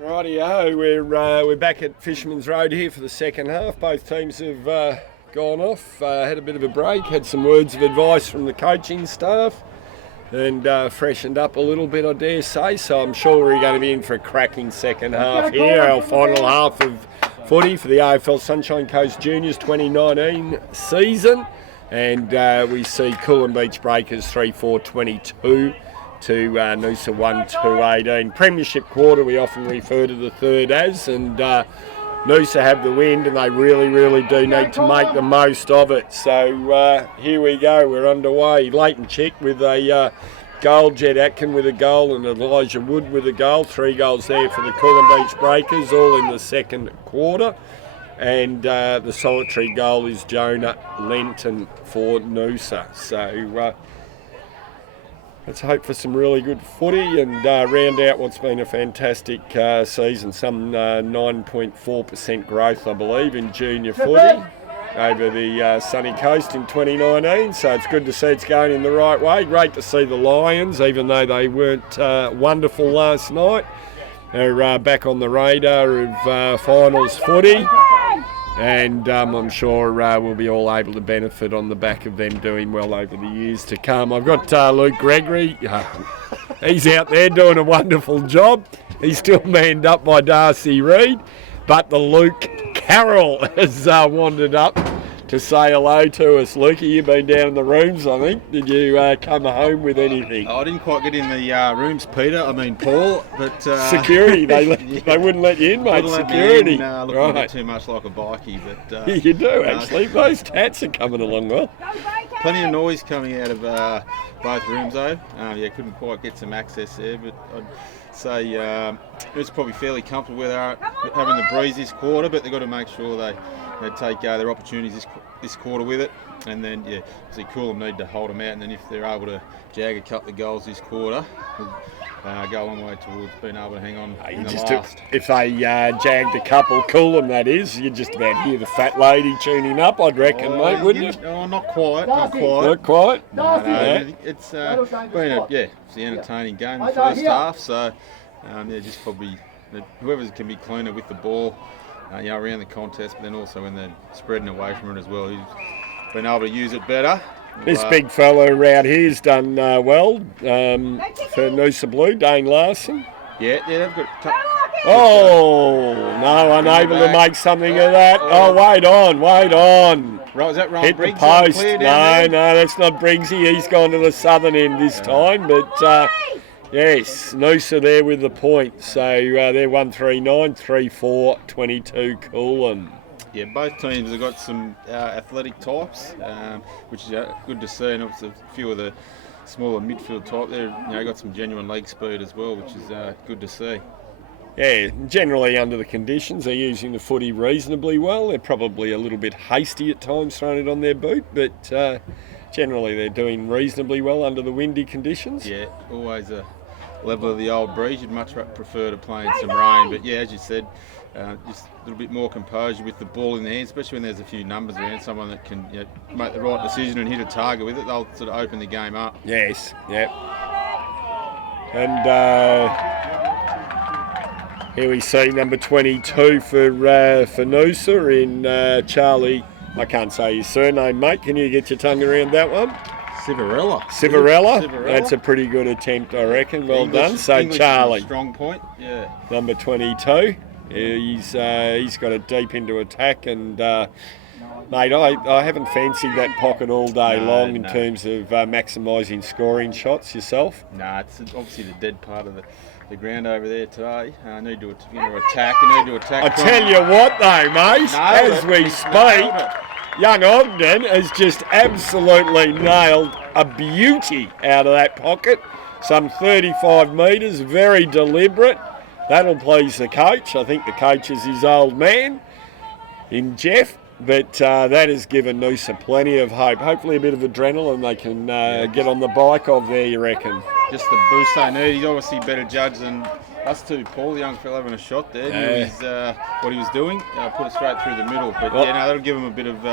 Rightio, we're back at Fisherman's Road here for the second half. Both teams have gone off, had a bit of a break, had some words of advice from the coaching staff and freshened up a little bit, I dare say. So I'm sure we're going to be in for a cracking second half here, our final half of footy for the AFL Sunshine Coast Juniors 2019 season. And we see Coolum Beach Breakers 3-4-22 to Noosa 1-2-18. Premiership quarter we often refer to the third as, and Noosa have the wind and they really do need to make the most of it. So here we go, we're underway. Leighton Chick with a goal, Jed Atkin with a goal and Elijah Wood with a goal. 3 goals there for the Coolum Beach Breakers, all in the second quarter. And the solitary goal is Jonah Lenton for Noosa. So let's hope for some really good footy and round out what's been a fantastic season. Some 9.4% growth, I believe, in junior footy over the sunny coast in 2019. So it's good to see it's going in the right way. Great to see the Lions, even though they weren't wonderful last night. They're back on the radar of finals footy. And I'm sure we'll be all able to benefit on the back of them doing well over the years to come. I've got Luke Gregory. He's out there doing a wonderful job. He's still manned up by Darcy Reid. But the Luke Carroll has wandered up to say hello to us. Lukey, you've been down in the rooms, I think. Did you come home with anything? I didn't quite get in the rooms, Paul, but... security, they wouldn't let you in, mate, security. Looking a bit too much like a bikie, but... you do, actually. Those tats are coming along well. Plenty of noise coming out of both rooms, though. Couldn't quite get some access there, but I'd say it was probably fairly comfortable with having the breeze this quarter, but they've got to make sure they take their opportunities this quarter with it, and then obviously Coolum need to hold them out, and then if they're able to jag a couple of goals this quarter, go a long way towards being able to hang on in the last. If they jagged a couple, Coolum that is, you'd just about hear the fat lady tuning up, I'd reckon, mate, wouldn't you? No, not quite. Not quite? No, it's been it's the entertaining game in the first half, so just probably whoever can be cleaner with the ball around the contest, but then also when they're spreading away from it as well, he's been able to use it better. This big fella around here's done well for Noosa Blue, Dane Larson. Yeah, they've got... Unable to make something of that. Oh, wait on. Right, is that Ron Hit Briggs the post. No, that's not Briggsy. He's gone to the southern end this time, but... yes, Noosa there with the point. So they're 1-3-9, 3-4-22 Coolum. Yeah, both teams have got some athletic types, which is good to see, and obviously a few of the smaller midfield type there, got some genuine leg speed as well, which is good to see. Yeah, generally under the conditions, they're using the footy reasonably well. They're probably a little bit hasty at times throwing it on their boot, but generally they're doing reasonably well under the windy conditions. Yeah, always a level of the old breeze. You'd much prefer to play in some rain, but as you said, just a little bit more composure with the ball in the hand, especially when there's a few numbers around, someone that can make the right decision and hit a target with it. They'll sort of open the game up. Yes, yep. And here we see number 22 for Noosa in Charlie. I can't say his surname, mate. Can you get your tongue around that one? Civarella. That's a pretty good attempt, I reckon. Well done. So English Charlie, strong point. Yeah. Number 22. He's got it deep into attack, and mate, I haven't fancied that pocket all day long in terms of maximising scoring shots yourself. It's obviously the dead part of the ground over there today. Need to attack. You need to attack. I tell you what, though, mate, as we speak. Young Ogden has just absolutely nailed a beauty out of that pocket. Some 35 metres, very deliberate. That'll please the coach. I think the coach is his old man in Jeff. But that has given Noosa plenty of hope. Hopefully a bit of adrenaline they can get on the bike of there, you reckon? Just the boost they need. He's obviously a better judge than us too, Paul, the young fella having a shot there. Knew what he was doing, put it straight through the middle. But that'll give him a bit of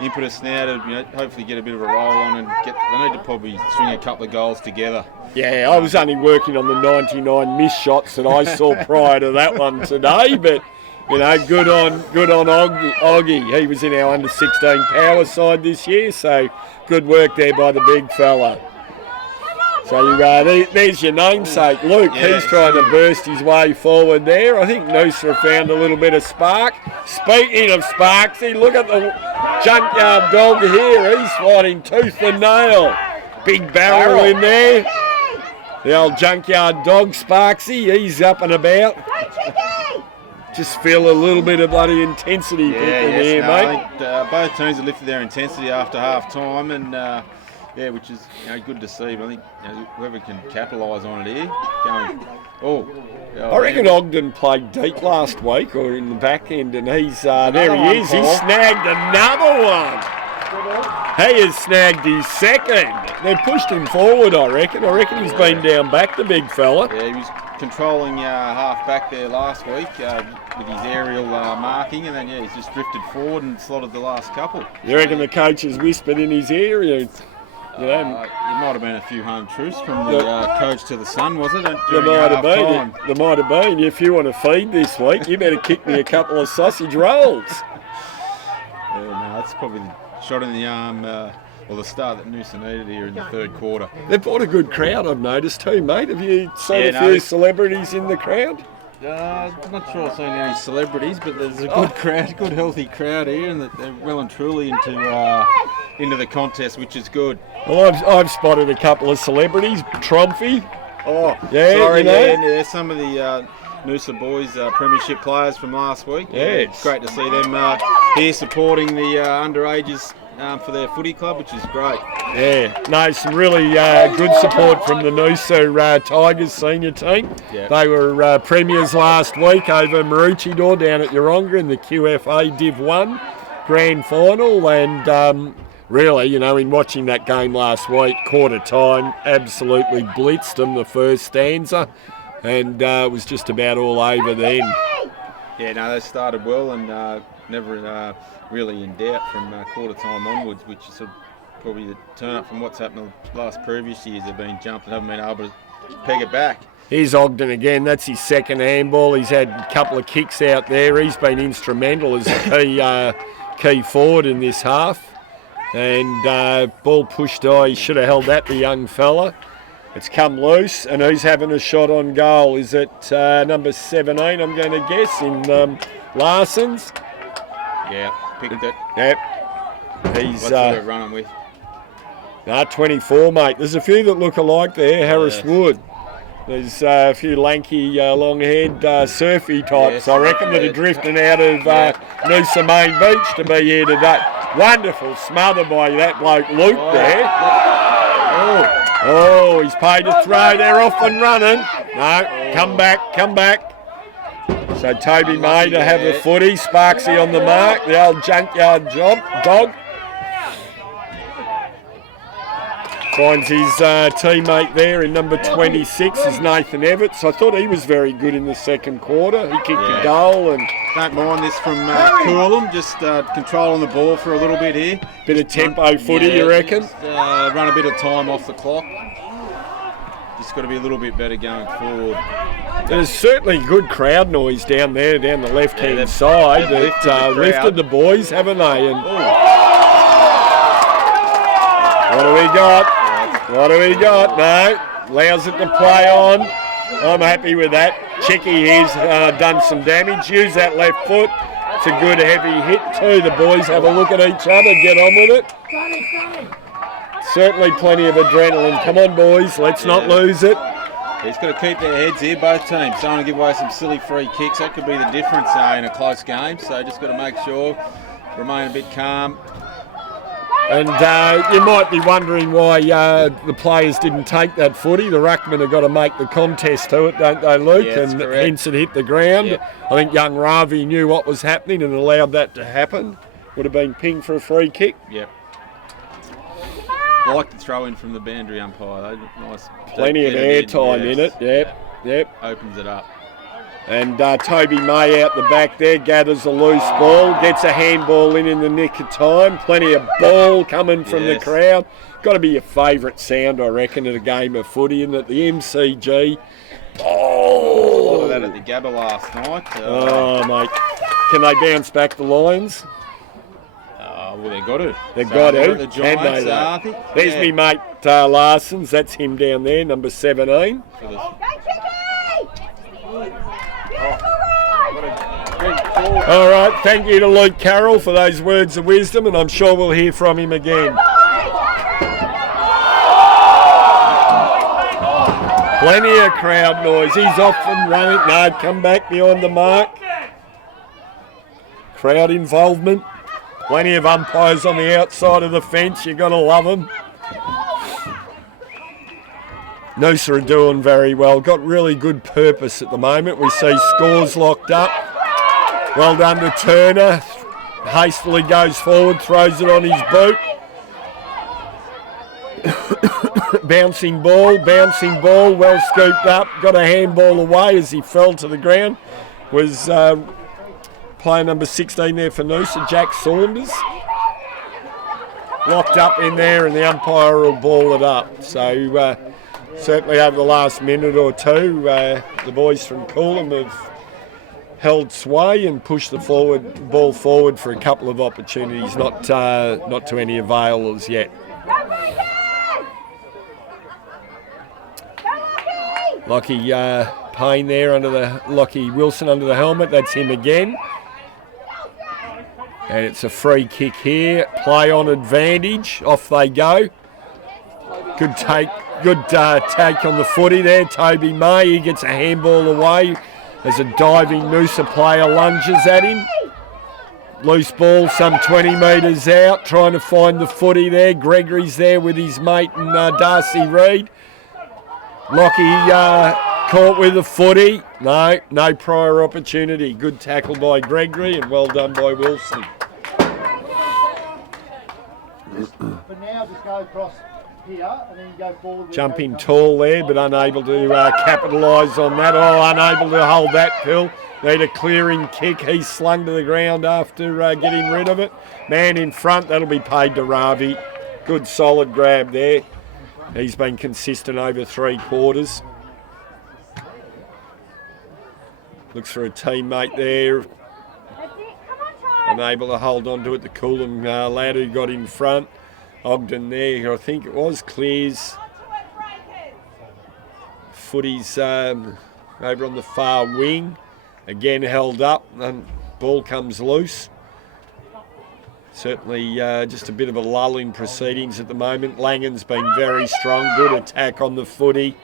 impetus now to hopefully get a bit of a roll on and they need to probably string a couple of goals together. Yeah, I was only working on the 99 missed shots that I saw prior to that one today, but good on Oggy. He was in our under-16 power side this year, so good work there by the big fella. So there's your namesake, Luke. He's trying to burst his way forward there. I think Noosa found a little bit of spark. Speaking of Sparksy, look at the junkyard dog here. He's fighting tooth and nail. Big barrel in there. The old junkyard dog, Sparksy, he's up and about. Just feel a little bit of bloody intensity here, mate. I think both teams have lifted their intensity after half time, and which is good to see. But I think whoever can capitalise on it here, I reckon Ogden played deep last week or in the back end, and he's there. He is. He snagged another one. He has snagged his second. They pushed him forward, I reckon. I reckon he's been down back, the big fella. Yeah, he was controlling half back there last week with his aerial marking, and then he's just drifted forward and slotted the last couple. You reckon the coach has whispered in his ear? It might have been a few home truths from the coach to the son, was it? There might have been. There might have been. If you want to feed this week, you better kick me a couple of sausage rolls. That's probably the shot in the arm, or the start that Noosa needed here in the third quarter. They've brought a good crowd, I've noticed too, mate. Have you seen a few celebrities in the crowd? I'm not sure I've seen any celebrities, but there's a good crowd, good healthy crowd here, and they're well and truly into the contest, which is good. Well, I've spotted a couple of celebrities. Trumpy. Oh, yeah, sorry, some of the Noosa boys, premiership players from last week. Yeah, it's great to see them here supporting the underages for their footy club, which is great. Yeah, no, some really good support from the Noosa Tigers senior team. Yeah. They were premiers last week over Maroochydore down at Yeronga in the QFA Div 1 grand final, and really, in watching that game last week, quarter time, absolutely blitzed them the first stanza, and it was just about all over then. Yeah, no, they started well and never really in doubt from quarter time onwards, which is probably the turn up from what's happened the last previous years. They've been jumped and haven't been able to peg it back. Here's Ogden again. That's his second handball. He's had a couple of kicks out there. He's been instrumental as a key forward in this half. And ball pushed He should have held that, the young fella. It's come loose, and who's having a shot on goal? Is it number 17, I'm going to guess, in Larson's? Yeah, picked it. Yep. He's what they're running with. 24, mate. There's a few that look alike there. Harris Wood. There's a few lanky, long-haired surfy types, I reckon, that are drifting out of Noosa Main Beach to be here today. Wonderful smother by that bloke Luke there. Oh, he's paid a throw. They're off and running. No, come back. So Toby May to have a footy. Sparksy on the mark. The old junkyard dog. Finds his teammate there in number 26 is Nathan Everts. I thought he was very good in the second quarter. He kicked a goal. And don't mind this from Coolum, just controlling the ball for a little bit here. Bit of tempo footy, you reckon? Just, run a bit of time off the clock. Just got to be a little bit better going forward. There's certainly good crowd noise down there, down the left-hand side. That lifted the boys, haven't they? And what do we got? No, allows it to play on. I'm happy with that. Chicky here's done some damage. Use that left foot. It's a good heavy hit too. The boys have a look at each other, get on with it. Certainly plenty of adrenaline. Come on, boys, let's not lose it. He's got to keep their heads here, both teams. Don't want to give away some silly free kicks. That could be the difference in a close game. So just got to make sure, remain a bit calm. And you might be wondering why the players didn't take that footy. The ruckmen have got to make the contest to it, don't they, Luke? Yeah, and correct. Hence it hit the ground. Yep. I think young Ravi knew what was happening and allowed that to happen. Would have been pinged for a free kick. Yep. I like the throw in from the boundary umpire though. Nice. Plenty of airtime in it, yep. Yep. opens it up. And Toby May out the back there gathers a loose ball, gets a handball in the nick of time. Plenty of ball coming from the crowd. Got to be your favourite sound, I reckon, at a game of footy. And at the MCG, A lot of that at the Gabba last night. Oh, mate. Can they bounce back the Lions? Well, they've got to. They've got to. The Giants, I think. There's me mate Larson's. That's him down there, number 17. All right, thank you to Luke Carroll for those words of wisdom, and I'm sure we'll hear from him again. Plenty of crowd noise. He's off and running. No, come back beyond the mark. Crowd involvement. Plenty of umpires on the outside of the fence. You've got to love them. Noosa are doing very well. Got really good purpose at the moment. We see scores locked up. Well done to Turner. Hastily goes forward, throws it on his boot. Bouncing ball, well scooped up. Got a handball away as he fell to the ground. Was player number 16 there for Noosa, Jack Saunders. Locked up in there and the umpire will ball it up. So certainly over the last minute or two, the boys from Coolum have held sway and pushed the ball forward for a couple of opportunities, not to any avail as yet. Lockie Payne there Lockie Wilson under the helmet. That's him again. And it's a free kick here. Play on advantage. Off they go. Good take on the footy there. Toby May, he gets a handball away as a diving Noosa player lunges at him. Loose ball some 20 metres out, trying to find the footy there. Gregory's there with his mate and Darcy Reid. Lockie caught with the footy. No prior opportunity. Good tackle by Gregory and well done by Wilson. For now, just go across here and then go forward. Jumping tall there, but unable to capitalise on that. Unable to hold that, Phil. Need a clearing kick. He's slung to the ground after getting rid of it. Man in front, that'll be paid to Ravi. Good solid grab there. He's been consistent over 3 quarters. Looks for a teammate there. Unable to hold on to it. The Coolum lad who got in front. Ogden there, I think it was, clears. Footy's over on the far wing. Again held up and ball comes loose. Certainly just a bit of a lull in proceedings at the moment. Langan's been very strong. Good attack on the footy.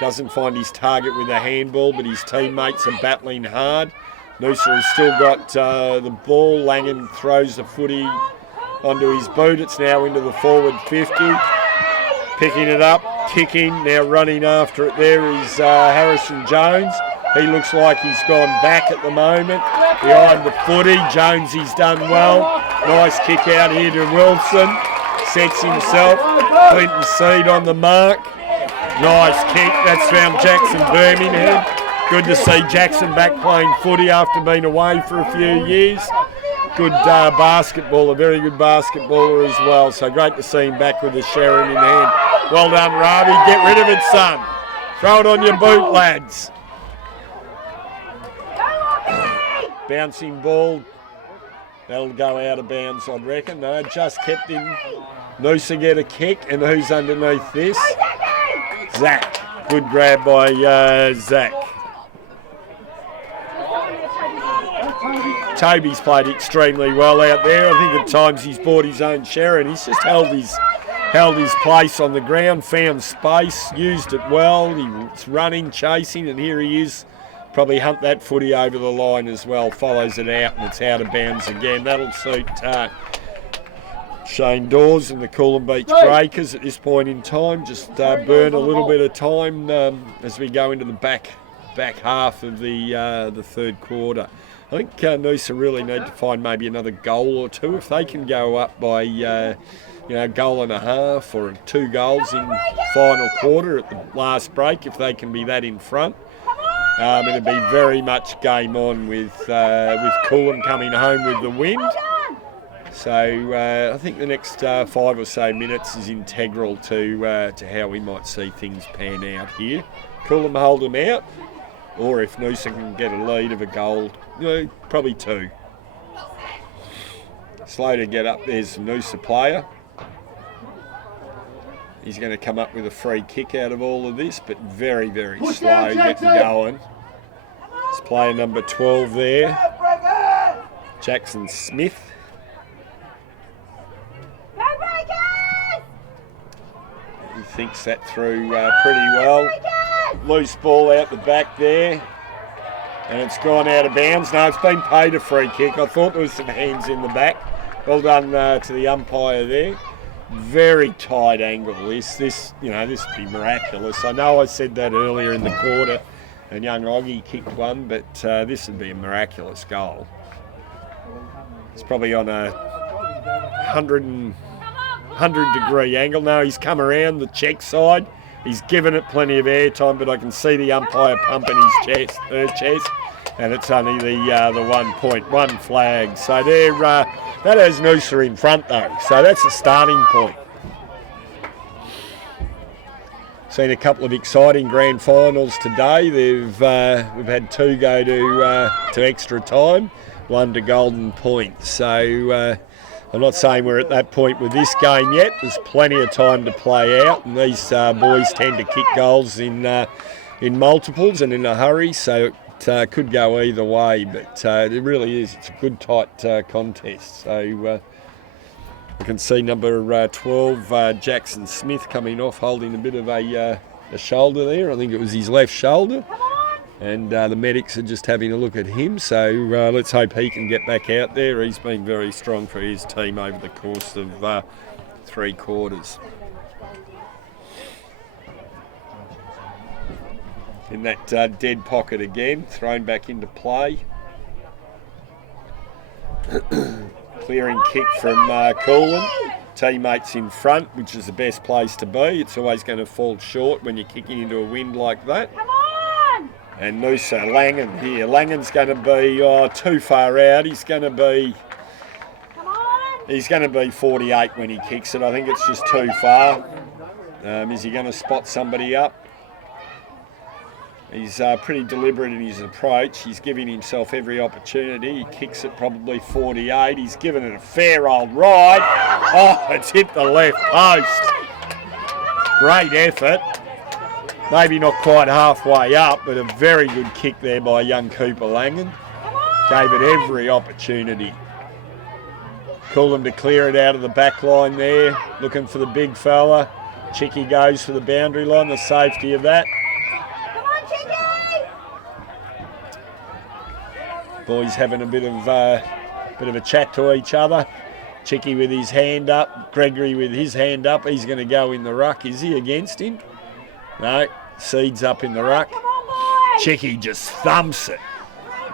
Doesn't find his target with a handball, but his teammates are battling hard. Noosa has still got the ball. Langan throws the footy onto his boot. It's now into the forward 50. Picking it up, kicking, now running after it there is Harrison Jones. He looks like he's gone back at the moment. Behind the footy, Jones, he's done well. Nice kick out here to Wilson. Sets himself. Clinton Seed on the mark. Nice kick. That's found Jackson Birmingham. Good to see Jackson back playing footy after being away for a few years. Good basketball, a very good basketballer as well. So great to see him back with the Sharon in hand. Well done, Ravi. Get rid of it, son. Throw it on your boot, lads. Bouncing ball. That'll go out of bounds, I'd reckon. No, just kept in. Noosa get a kick, and who's underneath this? Zach. Good grab by Zach. Toby's played extremely well out there. I think at times he's bought his own share and he's just held his place on the ground, found space, used it well. He was running, chasing, and here he is. Probably hunt that footy over the line as well. Follows it out and it's out of bounds again. That'll suit Shane Dawes and the Coolum Beach Breakers at this point in time. Just burn a little bit of time as we go into the back half of the third quarter. I think Noosa really need to find maybe another goal or two. If they can go up by goal and a half or 2 goals in final quarter at the last break, if they can be that in front. It'll be very much game on with Coolum coming home with the win. So I think the next 5 or so minutes is integral to how we might see things pan out here. Coolum hold them out, or if Noosa can get a lead of a goal, probably 2. Slow to get up, there's the Noosa player. He's going to come up with a free kick out of all of this, but very, very slow getting going. It's player number 12 there, Jackson Smith. He thinks that through pretty well. Loose ball out the back there, and it's gone out of bounds. No, it's been paid a free kick. I thought there was some hands in the back. Well done to the umpire there. Very tight angle. This would be miraculous. I know I said that earlier in the quarter, and young Oggy kicked one, but this would be a miraculous goal. It's probably on a 100-degree angle. No, he's come around the check side. He's given it plenty of airtime, but I can see the umpire pumping his chest, and it's only the 1 point, 1 flag. So that has Noosa in front though, so that's a starting point. Seen a couple of exciting grand finals today. We've had 2 go to extra time, 1 to golden point. So I'm not saying we're at that point with this game yet. There's plenty of time to play out, and these boys tend to kick goals in multiples and in a hurry, so it could go either way. But it really is. It's a good tight contest. So I can see number 12 Jackson Smith coming off, holding a bit of a shoulder there. I think it was his left shoulder. And the medics are just having a look at him, so let's hope he can get back out there. He's been very strong for his team over the course of 3 quarters. In that dead pocket again, thrown back into play. Clearing kick from Coolum. Teammates in front, which is the best place to be. It's always going to fall short when you're kicking into a wind like that. And Noosa, Langan here. Langan's going to be too far out. He's going to be 48 when he kicks it. I think it's just too far. Is he going to spot somebody up? He's pretty deliberate in his approach. He's giving himself every opportunity. He kicks it probably 48. He's given it a fair old ride. Oh, it's hit the left post. Great effort. Maybe not quite halfway up, but a very good kick there by young Cooper Langan. Gave it every opportunity. Coolum to clear it out of the back line there, looking for the big fella. Chicky goes for the boundary line, the safety of that. Come on, Chicky! Boys having a bit of a chat to each other. Chicky with his hand up, Gregory with his hand up. He's going to go in the ruck. Is he against him? No, Seed's up in the ruck. Chicky just thumps it.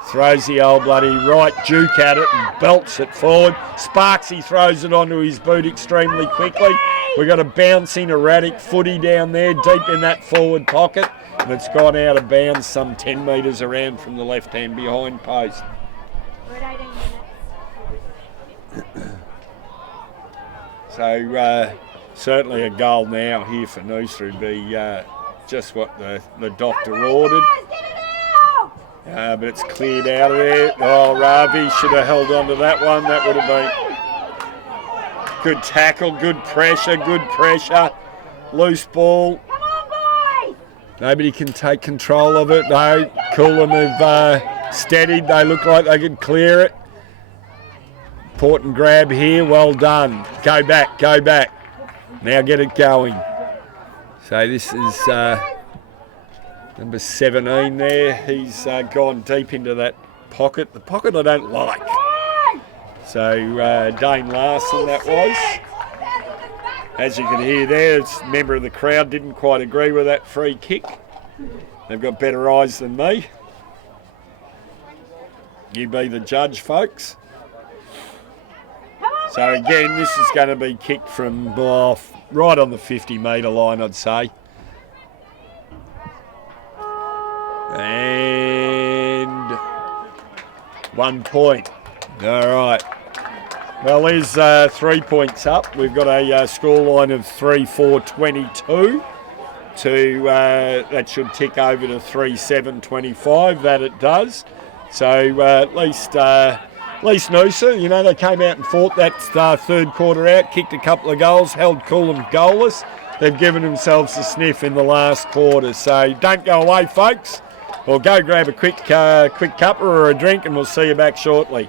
Throws the old bloody right juke at it and belts it forward. Sparksy throws it onto his boot extremely quickly. We've got a bouncing, erratic footy down there deep in that forward pocket, and it's gone out of bounds some 10 metres around from the left-hand behind post. We're at 18 minutes. So certainly a goal now here for Noosa would be just what the doctor ordered. But it's cleared out of there. Oh, Ravi should have held on to that one. That would have been good tackle, good pressure. Loose ball. Come on, boys! Nobody can take control of it. No, Coolum have steadied. They look like they could clear it. Important grab here, well done. Go back. Now get it going. So this is number 17 there. He's gone deep into that pocket. The pocket I don't like. So Dane Larson that was. As you can hear there, it's a member of the crowd didn't quite agree with that free kick. They've got better eyes than me. You be the judge, folks. So again, this is going to be kicked from right on the 50-metre line, I'd say. And 1 point. All right. Well, there's 3 points up. We've got a scoreline of 3-4-22. That should tick over to 3-7-25. That it does. So at least Noosa, you know, they came out and fought that third quarter out, kicked a couple of goals, held Coolum goalless. They've given themselves a sniff in the last quarter. So don't go away, folks. Or go grab a quick cuppa or a drink, and we'll see you back shortly.